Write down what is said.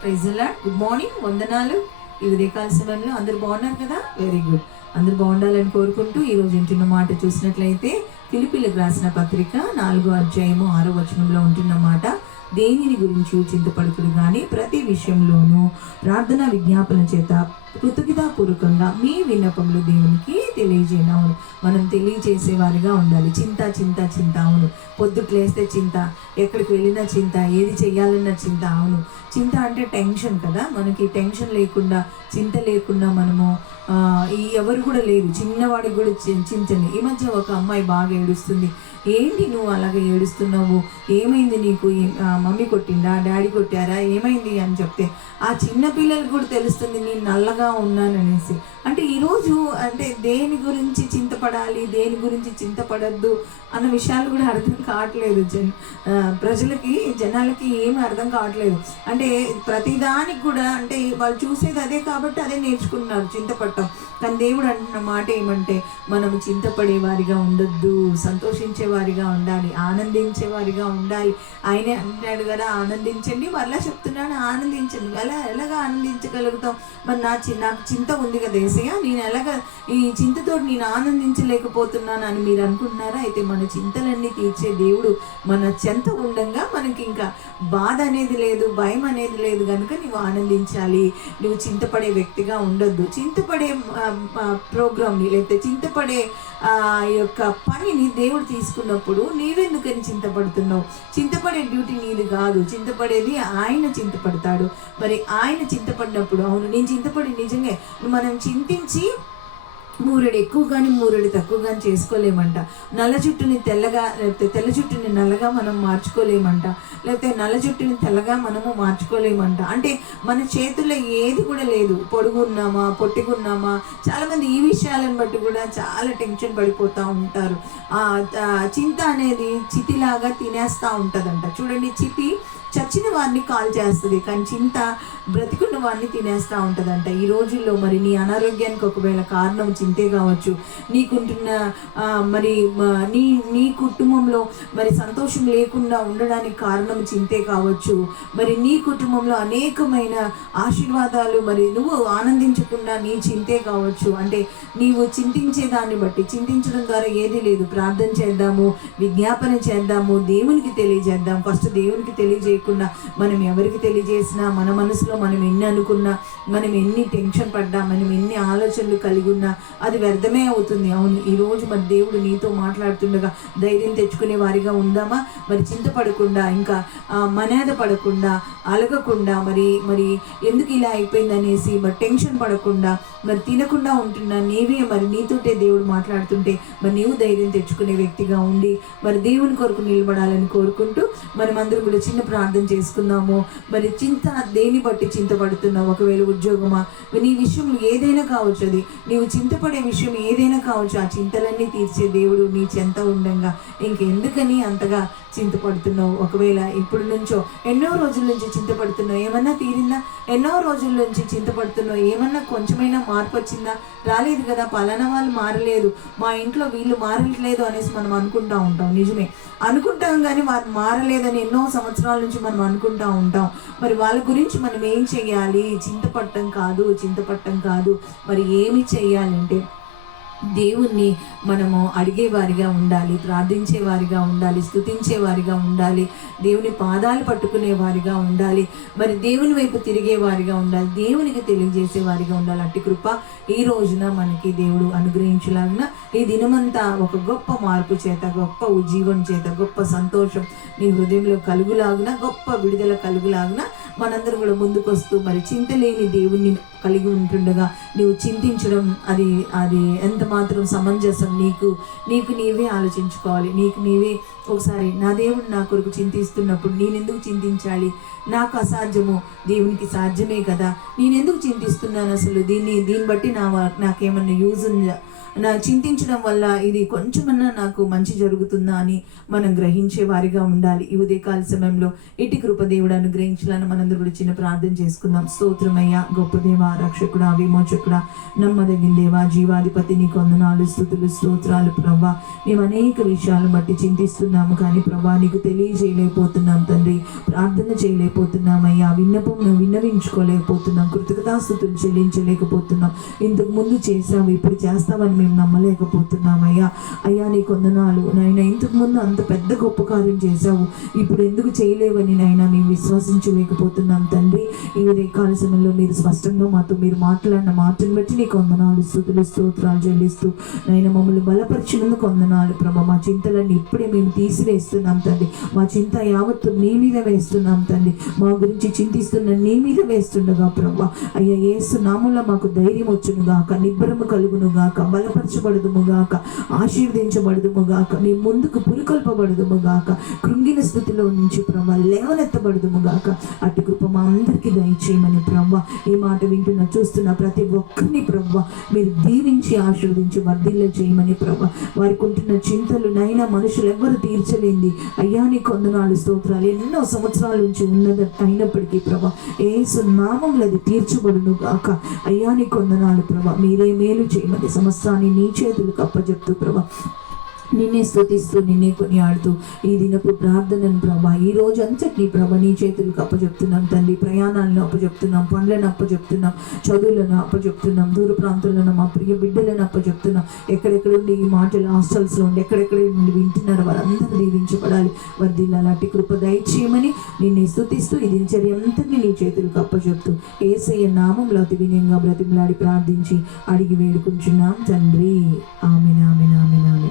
ప్రైజ్లా good morning వందనాలు. ఈ ఉదయకాల సమయంలో అందరు బాగున్నారు కదా? వెరీ గుడ్ అందరు బాగుండాలని కోరుకుంటూ ఈరోజు వింటున్న మాట చూసినట్లయితే పిలిపిలకు రాసిన పత్రిక నాలుగో అధ్యాయము ఆరో వచనంలో ఉంటున్న మాట దేనిని గురించి చింతపడుకుడు కానీ ప్రతి విషయంలోనూ ప్రార్థన విజ్ఞాపన చేత కృతజ్ఞతాపూర్వకంగా మీ విన్నపములు దేవునికి తెలియజేయను అవును మనం తెలియజేసేవారిగా ఉండాలి. చింత చింత చింత అవును. పొద్దుట్లేస్తే చింత ఎక్కడికి వెళ్ళినా చింత ఏది చేయాలన్న చింత అవును. చింత అంటే టెన్షన్ కదా? మనకి టెన్షన్ లేకుండా చింత లేకుండా మనము ఈ ఎవరు కూడా లేరు. చిన్నవాడికి కూడా చి- చింతని. ఈ మధ్య ఒక అమ్మాయి బాగా ఏడుస్తుంది. ఏంటి నువ్వు అలాగే ఏడుస్తున్నావు? ఏమైంది నీకు? మమ్మీ కొట్టిందా? డాడీ కొట్టారా? ఏమైంది? అని చెప్తే ఆ చిన్న పిల్లలకు కూడా తెలుస్తుంది నేను నల్లగా ఉన్నాననేసి అంటే ఈరోజు అంటే దేని గురించి చింతపడాలి? దేని గురించి చింతపడద్దు? అన్న విషయాలు కూడా అర్థం కావట్లేదు జన్ ప్రజలకి జనాలకి ఏమి అర్థం కావట్లేదు. అంటే ప్రతిదానికి కూడా అంటే వాళ్ళు చూసేది అదే కాబట్టి అదే నేర్చుకుంటున్నారు చింతపడటం కానీ దేవుడు అంటున్న మాట ఏమంటే మనం చింతపడే వారిగా ఉండొద్దు సంతోషించే వారిగా ఉండాలి ఆనందించే వారిగా ఉండాలి. ఆయనే అంటాడు కదా ఆనందించండి మరలా చెప్తున్నాను ఆనందించండి. ఎలా ఎలాగ ఆనందించగలుగుతాం? మరి నా చి నాకు చింత ఉంది కదా ఏసయ్య నేను ఎలాగ ఈ చింతతో నేను ఆనందించలేకపోతున్నాను అని మీరు అనుకుంటున్నారా? అయితే మన చింతలన్నీ తీర్చే దేవుడు మన చెంత ఉండగా మనకి ఇంకా బాధ అనేది లేదు భయం అనేది లేదు కనుక నువ్వు ఆనందించాలి. నువ్వు చింతపడే వ్యక్తిగా ఉండొద్దు. చింతపడే ప్రోగ్రామ్ని లేకపోతే చింతపడే ఆ యొక్క పనిని దేవుడు తీసుకున్నప్పుడు నీవెందుకని చింతపడుతున్నావు? చింతపడే డ్యూటీ నీది కాదు. చింతపడేది ఆయన చింతపడతాడు. మరి ఆయన చింతపడినప్పుడు అవును నేను చింతపడి నిజంగా మనం చింతించి మూరెడు ఎక్కువ కానీ మూరెడు తక్కువ కానీ చేసుకోలేమంట. నల్ల జుట్టుని తెల్లగా లేకపోతే తెల్ల జుట్టుని నల్లగా మనం మార్చుకోలేమంట. లేకపోతే నల్ల జుట్టుని తెల్లగా మనము మార్చుకోలేమంట. అంటే మన చేతుల్లో ఏది కూడా లేదు. పొడుగున్నామా పొట్టిగున్నామా? చాలామంది ఈ విషయాలను బట్టి కూడా చాలా టెన్షన్ పడిపోతూ ఉంటారు. ఆ, చింత అనేది చితిలాగా తినేస్తూ ఉంటుందంట. చూడండి చితి చచ్చిన వారిని కాల్ చేస్తుంది కానీ చింత బ్రతికున్న వారిని తినేస్తూ ఉంటుందంట. ఈ రోజుల్లో మరి నీ అనారోగ్యానికి ఒకవేళ కారణం చింతే కావచ్చు. నీకుంటున్న మరి నీ నీ కుటుంబంలో మరి సంతోషం లేకుండా ఉండడానికి కారణం చింతే కావచ్చు. మరి నీ కుటుంబంలో అనేకమైన ఆశీర్వాదాలు మరి నువ్వు ఆనందించకుండా నీ చింతే కావచ్చు. అంటే నీవు చింతించే దాన్ని బట్టి చింతించడం ద్వారా ఏది లేదు. ప్రార్థన చేద్దాము విజ్ఞాపన చేద్దాము దేవునికి తెలియజేద్దాం. ఫస్ట్ దేవునికి అనుకున్నా మనం ఎవరికి తెలియజేసినా మన మనసులో మనం ఎన్ని అనుకున్నా మనం ఎన్ని టెన్షన్ పడ్డా మనం ఎన్ని ఆలోచనలు కలిగి ఉన్నా అది వ్యర్థమే అవుతుంది. అవును ఈ రోజు మరి దేవుడు నీతో మాట్లాడుతుండగా ధైర్యం తెచ్చుకునే వారిగా ఉందామా? మరి చింతపడకుండా ఇంకా మనేద పడకుండా అలగకుండా మరి మరి ఎందుకు ఇలా అయిపోయింది అనేసి మరి టెన్షన్ పడకుండా మరి తినకుండా ఉంటున్నా నీవే మరి నీతోటే దేవుడు మాట్లాడుతుంటే మరి నీవు ధైర్యం తెచ్చుకునే వ్యక్తిగా ఉండి మరి దేవుని కొరకు నిలబడాలని కోరుకుంటూ మనం అందరం కూడా చిన్న ప్రార్థన చేసుకుందాము మరి చింత దేని బట్టి చింతపడుతున్నావు? ఒకవేళ ఉద్యోగమా? నీ విషయం ఏదైనా కావచ్చు అది. నీవు చింతపడే విషయం ఏదైనా కావచ్చు. ఆ చింతలన్నీ తీర్చే దేవుడు నీ చెంత ఉండంగా. ఇంకెందుకని అంతగా చింతపడుతున్నావు? ఒకవేళ ఇప్పుడు నుంచో ఎన్నో రోజుల నుంచి చింతపడుతున్నావు? ఏమన్నా తీరిందా? ఎన్నో రోజుల నుంచి చింతపడుతున్నావు? ఏమన్నా కొంచెమైనా మార్పు వచ్చిందా? రాలేదు కదా పలానా వాళ్ళు మారలేదు. మా ఇంట్లో వీళ్ళు మారట్లేదు అనేసి మనం అనుకుంటా ఉంటాం. నిజమే. అనుకుంటాం కానీ వారు మారలేదని ఎన్నో సంవత్సరాల నుంచి మనం అనుకుంటా ఉంటాం. మరి వాళ్ళ గురించి మనం ఏం చెయ్యాలి? చింతపట్టం కాదు చింతపట్టం కాదు. మరి ఏమి చెయ్యాలంటే దేవుణ్ణి మనము అడిగేవారిగా ఉండాలి ప్రార్థించేవారిగా ఉండాలి స్తుతించే వారిగా ఉండాలి దేవుని పాదాలు పట్టుకునే వారిగా ఉండాలి మరి దేవుని వైపు తిరిగే వారిగా ఉండాలి దేవునికి తెలియజేసేవారిగా ఉండాలి అట్టి కృప ఈ రోజున మనకి దేవుడు అనుగ్రహించలాగిన ఈ దినమంతా ఒక గొప్ప మార్పు చేత గొప్ప ఉజ్జీవం చేత గొప్ప సంతోషం నీ హృదయంలో కలుగులాగున గొప్ప విడుదల కలుగులాగున మనందరం కూడా ముందుకొస్తూ మరి చింత లేని దేవుణ్ణి కలిగి ఉంటుండగా నీవు చింతించడం అది అది ఎంత మాత్రం సమంజసం. నీకు నీకు నీవే ఆలోచించుకోవాలి. నీకు నీవే ఒకసారి నా దేవుడు నా కొరకు చింతిస్తున్నప్పుడు నేనెందుకు చింతించాలి? నాకు అసాధ్యము. దేవునికి సాధ్యమే కదా. నేనెందుకు చింతిస్తున్నాను అసలు? దీన్ని దీన్ని బట్టి నా నాకేమన్నా యూజ్ ఉందా? నా చింతించడం వల్ల ఇది కొంచెమన్నా నాకు మంచి జరుగుతుందా అని మనం గ్రహించే వారిగా ఉండాలి. ఈ ఉదయకాల సమయంలో ఇటు కృపదేవుడు అనుగ్రహించాలని మనందరూ కూడా చిన్న ప్రార్థన చేసుకుందాం. స్తోత్రమయ్యా గొప్ప దేవ రక్షకుడా విమోచకుడా నమ్మదగిన దేవా జీవాధిపతి నీ కొందనాలు స్థుతులు స్తోత్రాలు ప్రభా మేము అనేక విషయాలను బట్టి చింతిస్తున్నాము కానీ ప్రభా నీకు తెలియజేయలేకపోతున్నాం తండ్రి. ప్రార్థన చేయలేకపోతున్నామయ్యా విన్నపం విన్నవించుకోలేకపోతున్నాం. కృతజ్ఞతాస్థుతులు చెల్లించలేకపోతున్నాం. ఇంతకు ముందు చేసాము ఇప్పుడు చేస్తామని మేము నమ్మలేకపోతున్నామయ్యా. అయ్యా నీ కొందనాలు నాయన ఇంతకు ముందు అంత పెద్ద గొప్ప కార్యం చేశావు. ఇప్పుడు ఎందుకు చేయలేవని నాయన మేము విశ్వసించలేకపోతున్నాం తండ్రి. ఈ రేఖాల సమయంలో మీరు స్పష్టంగా మాతో మీరు మాట్లాడిన మాటను బట్టి నీ కొందనాలు స్థుతులు స్తోత్రాలు చెల్లిస్తూ నాయన మమ్మల్ని బలపరిచినందుకు కొందనాలు ప్రభ మా చింతలన్నీ ఇప్పుడే మేము తీసివేస్తున్నాం తండ్రి. మా చింత యావత్తు నీ మీద వేస్తున్నాం తండ్రి. మా గురించి చింతిస్తున్న నీ మీద వేస్తుండగా ప్రభ. అయ్యా ఏసు నామంలో మాకు ధైర్యం వచ్చును గాక నిబ్బరము కలుగును గాక బల గాక. ఆశీర్వదించబడదుము నీ మీ ముందుకు పురికొల్పబడదుముగాక కృంగిన స్థితిలో నుంచి ప్రభ లేవనెత్తబడదుముగాక అటు కృప మా అందరికీ దయచేయమని ప్రభ. ఈ మాట వింటున్న చూస్తున్న ప్రతి ఒక్కరిని ప్రభా మీరు దీవించి ఆశీర్వదించి వర్ధిల్ల చేయమని ప్రభ. వారికి ఉంటున్న చింతలు నైనా మనుషులు ఎవ్వరు తీర్చలేంది. అయ్యా నీ కొందనాలు స్తోత్రాలు ఎన్నో సంవత్సరాల నుంచి ఉన్నది అయినప్పటికీ ప్రభ ఏ సున్నామంలో అది తీర్చబడును గాక. అయ్యా నీ కొందనాలు ప్రభ మీరే మేలు చేయమని సమస్తాన్ని నీ చేతులకు అప్పచెప్తూ ప్రభా. నిన్నే స్థుతిస్తూ నిన్నే కొనియాడుతూ ఈ దినపు ప్రార్థనను ప్రభా ఈ రోజు అంతటినీ ప్రభ నీ చేతులకు అప్పచెప్తున్నాం తండ్రి. ప్రయాణాలను అప్పచెప్తున్నాం పనులను అప్పచెప్తున్నాం చదువులను అప్పచెప్తున్నాం దూర ప్రాంతాలను మా ప్రియ బిడ్డలను అప్పచెప్తున్నాం. ఎక్కడెక్కడ ఉండి ఈ మాటలు హాస్టల్స్లో ఉండి ఎక్కడెక్కడ నుండి వింటున్నారు వారందరూ దీవించబడాలి. వర్దిల్ల అలాంటి కృప దయచేయమని నిన్నే స్థుతిస్తూ ఈ దినచర్య అంతటినీ నీ చేతులకు అప్పచెప్తూ ఏసయ్య నామంలో అతి వినయంగా బ్రతిమలాడి ప్రార్థించి అడిగి వేడుకుంటున్నాం తండ్రి. ఆమె ఆమె ఆమె ఆమె